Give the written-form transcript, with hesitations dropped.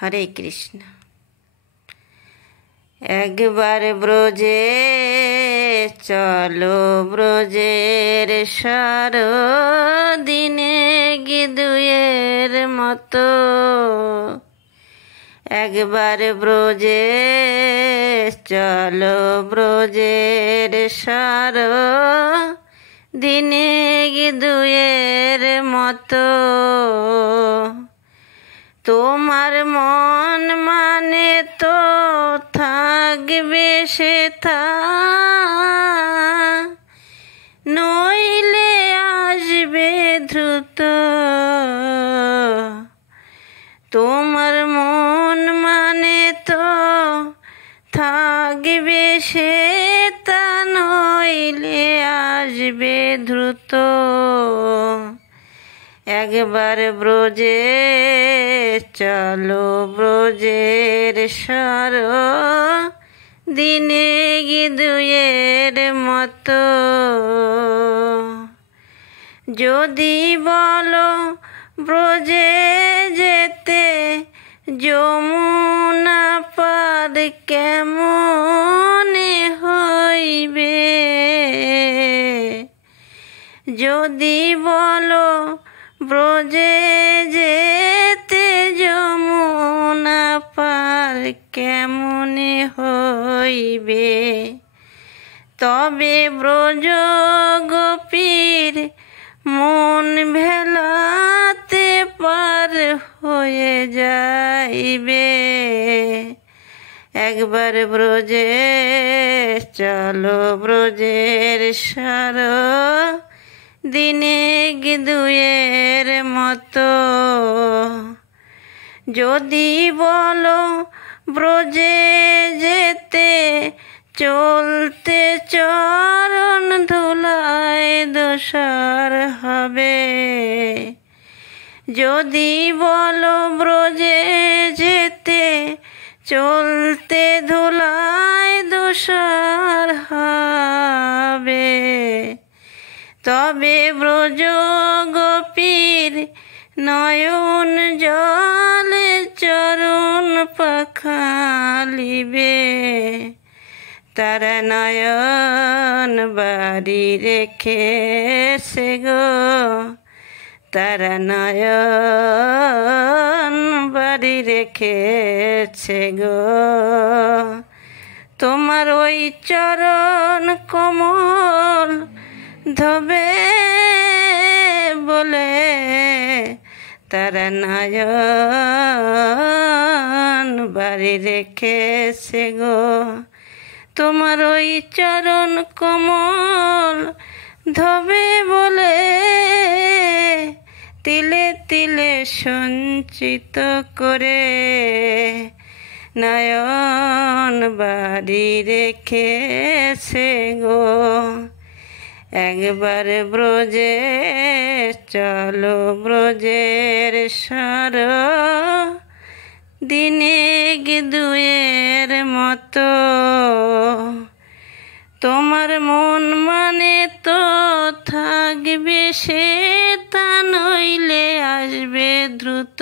হরে কৃষ্ণ। একবার ব্রজে চলো, ব্রজের সার দিনে গিদুয়ের মতো। একবার ব্রজে চলো, ব্রজের সার দিনে গিদুয়ের মতো। তোমার মন মানে তো থাকবে সেথা, নইলে আসবে দ্রুত। তোমার মন মানে তো থাকবে সেথা, নইলে আসবে দ্রুত। একবার ব্রজে চলো, ব্রজের সার দিনে গিদুয়ের মতো। যদি বলো ব্রজে যেতে, যমুনা পার কেমনে হইবে। যদি বলো ব্রজে যেতে, যমুনা পার কেমনে হইবে। তবে ব্রজ গোপীর মন ভেলাতে পার হয়ে যাইবে। একবার ব্রজে চলো, ব্রজের সার দিনে গিদুয়ের মতো। যদি বলো ব্রজে যেতে, চলতে চরণ ধুলায় দোষার হবে। যদি বলো ব্রজে যেতে, চলতে ধুলায় দোষার হবে। তবে ব্রজ গোপীর নয়ন জলে চরণ পাখালিবে। তারা নয়ন বাড়ি রেখেছে গো, তারা নয়ন বাড়ি রেখেছে গো। তোমার ওই চরণ কমল ধবে বলে, তারা নয়ন বাড়ি রেখেছে গো। তোমার ওই চরণ কমল ধবে বলে, তিলে তিলে সঞ্চিত করে নয়ন বাড়ি রেখেছে গো। একবার ব্রজে চলো, ব্রজের সার দিনে গিদুয়ের মতো। তোমার মন মানে তো থাকবে সেথা, নইলে আসবে দ্রুত।